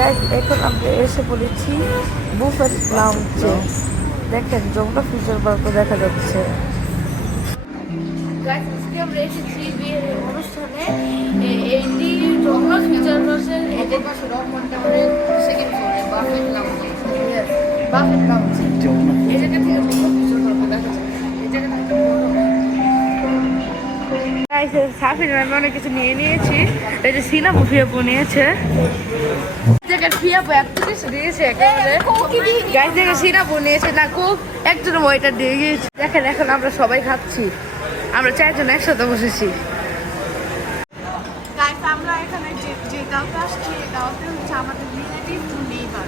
Guys এখন আমরা এসে পড়েছি বুফেট লাউঞ্জে। দেখেন যমুনা ফিউচার পার্কও দেখা যাচ্ছে। গাইস আজকে আমরা এসেছি বিয়ের অনুষ্ঠানে। এইটি যমুনা ফিউচার পার্কের এদের পাশে রহমানটা আমাদের সেকেন্ড ফ্লোরে বাফেট লাউঞ্জে। বাফেট লাউঞ্জে এই জায়গা থেকে যমুনা ফিউচার পার্ক দেখা যাচ্ছে। এই জায়গা থেকে গাইস সাফির ম্যাম অনেক কিছু নিয়ে নিয়েছি। এই যে সিনা ফিয়াপু নিয়েছে। ফিয়াপু এত কিছু দিয়েছে একেবারে। গাইস দেখে সিনাপু নিয়েছে না কোক, একজন ওয়েটার দিয়ে গিয়েছে। দেখেন এখন আমরা সবাই খাচ্ছি, আমরা চারজন একসাথে বসেছি। গাইস আমরা এখানে যে গাঁওতে আসছি এই গাঁওতে হচ্ছে আমাদের রিলেটিভ নেইবার।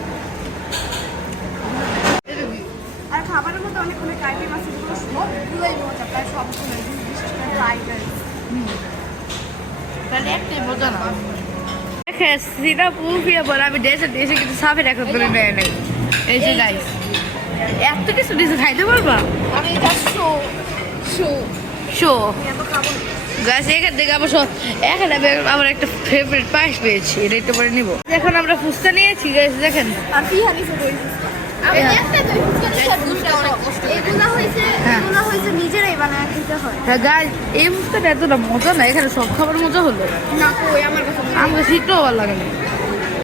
আর খাবারের মধ্যে অনেক অনেক আইটেম আছে যেগুলো সবগুলোই মজা, প্রায় সবগুলোই, বিশেষ করে ফ্রাইড রাইস। তাহলে একটাই মজা না। দেখেন সিনাপু ফিয়াপু আমি ডেসে দিয়েছি কিন্তু সাফির এখন করে নেয় নাই। এই যে গাইস এত কিছু দিয়েছে, খাইতে পারবা? আমি এটা শো আমি এত খাবো না। গাছ এখান থেকে অবশ্য এখানে আমার একটা ফেভারিট পায়েস পেয়েছি, এটা একটু পরে নিবো। এখন আমরা ফুচকা নিয়েছি গাছ, দেখেন। আর কি হানিছে দই ফুচকা? আমি একটা দই ফুচকা নিয়ে দুটো অনেক কষ্ট। এগুলা হইছে নিজেরাই বানায় খেতে হয়। হ্যাঁ গাছ এই ফুচকাটা এতটা মজা না, এখানে সব খাবার মজা হলো না কই আমার কাছে আমাকে শীতও ভালো লাগে না।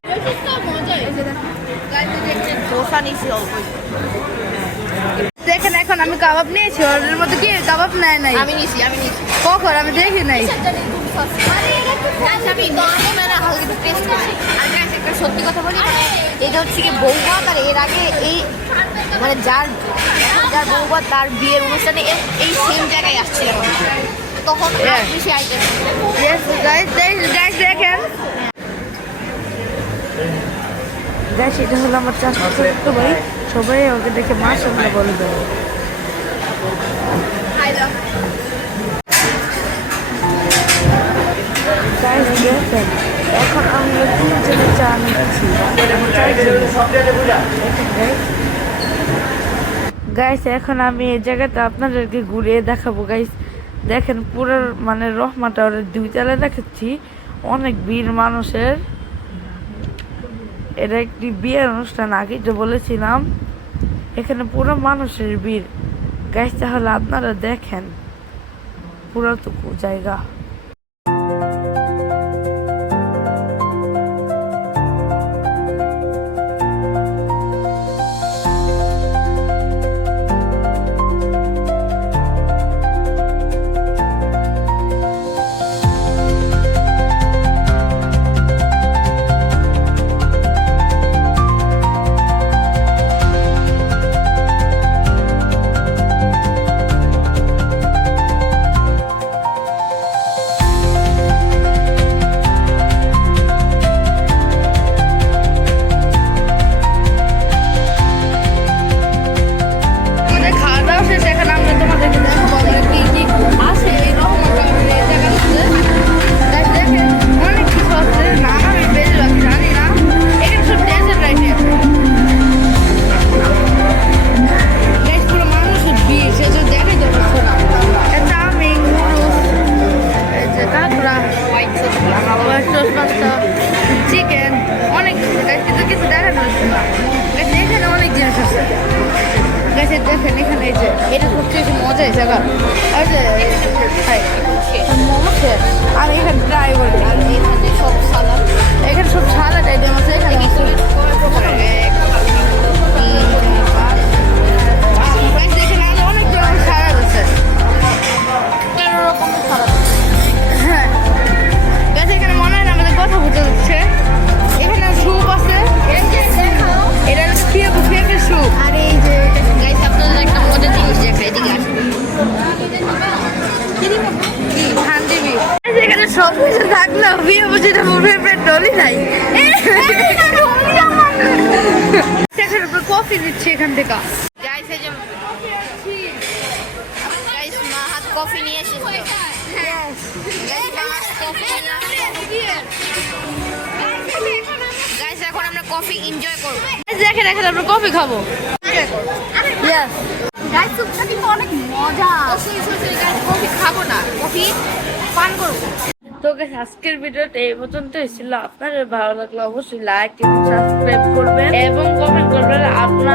দই ফুচকা মজা এসে দেখো। গাইস দেখতে দোসা নিছি অল্প। দেখেন এখন আমি কাবাব নিয়েছি, ওর মধ্যে কি কাবাব নেয় নাই। আমি নিছি কখন আমি দেখি নাই। আরে এটা তো গাইস আমি নরমাল মানে হালকা একটু টেস্ট করছি। আর গাইস একটা সত্যি কথা বলি, এটা হচ্ছে কি বউভাত, আর এর আগে এই মানে যার বউভাত তার বিয়ের অনুষ্ঠানে এই সেম জায়গায় আসছিল তখন আর বেশি আইটেম। Yes guys দেখেন গাইস এটা হলো আমার চাচা ছোট্ট ভাই, সবাই ওকে দেখে মাশাআল্লাহ বলবে। গাইস দেখেন এখন আমরা তিনজনে চা নিচ্ছি। গাইস এখন আমি এই জায়গাটা আপনাদেরকে ঘুরিয়ে দেখাবো। গাইস দেখেন পুরো মানে রহমাটা ওরা দুইতলা দেখাচ্ছি, অনেক ভিড় মানুষের। এটা একটি বিয়ের অনুষ্ঠান, আগেই তো বলেছিলাম। এখানে পুরো মানুষের ভিড় গাইস, তাহলে আপনারা দেখেন পুরোটুকু জায়গা। চিকেন অনেক কিছু কিছু দেখানো এখানে অনেক জিনিস আছে। গাছে দেখেন এখানে এই যে এটা সবচেয়ে বেশি মজা এই জায়গা। আর যে মোমো শেষ আর এখানে ট্রাই করি, এখানে সব সালাদ, এখানে সব সালাদ আইটেম আছে। এখানে অনেক ধরনের সালাদ আছে। হ্যাঁ গাছে এখানে মনে হয় না আমাদের কথা বুঝতে হচ্ছে। এখানে স্যুপ আছে, এটা ফিয়াপের স্যুপ। আর এই যে গাইস আপনাদের একটা মজার জিনিস দেখাই, এদিকে আসুন। হান্দিবি এখানে সব কিছু থাকলেও ফিয়াপু যেটা ফেভারিট ডলি নাই। কফি দিচ্ছে এখান থেকে। গাইস এই যে গাইস মাহাত কফি নিয়ে এসেছে। গাইস এখন আমরা কফি এনজয় করব। দেখেন এখন আমরা কফি খাবো। গাইস সুপটা কিন্তু অনেক মজা। গাইস কফি খাবো না, কফি পান করব। তো guys, আজকের ভিডিওটা এই পর্যন্তই ছিল। আপনাদের ভালো লাগলে অবশ্যই লাইক এবং সাবস্ক্রাইব করবেন এবং কমেন্ট করবেন আপনার